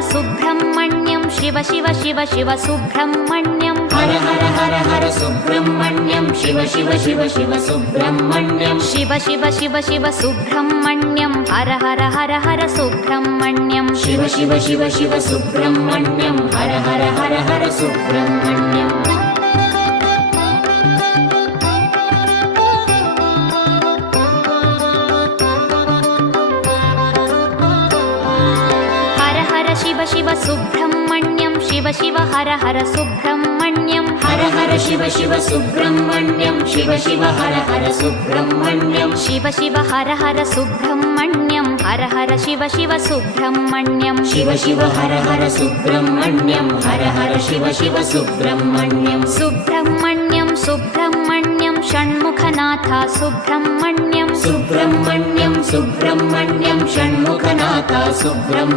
Subrahmanyam Shiva Shiva Shiva Shiva Subrahmanyam Har Har Har Har Subrahmanyam Shiva Shiva Shiva Shiva Subrahmanyam Shiva Shiva Shiva Shiva Subrahmanyam Har Har Har Har Subrahmanyam Shiva Shiva Shiva Shiva Subrahmanyam Har Har Har Har Subrahmanyam Shiva Shiva Subrahmanyam Shiva Shiva Har Har Subrahmanyam Har Har Shiva Shiva Subrahmanyam Shiva Shiva Har Har Subrahmanyam Shiva Shiva Har Har Subrahmanyam Har Har Shiva Shiva Subrahmanyam Shiva Shiva Har Har Subrahmanyam Har Har Shiva Shiva Subrahmanyam Subrahmanyam Subrahmanyam Shanmukhanath Subrahmanyam Subrahmanyam Subrahmanyam Shanmukhanath Subrahmanyam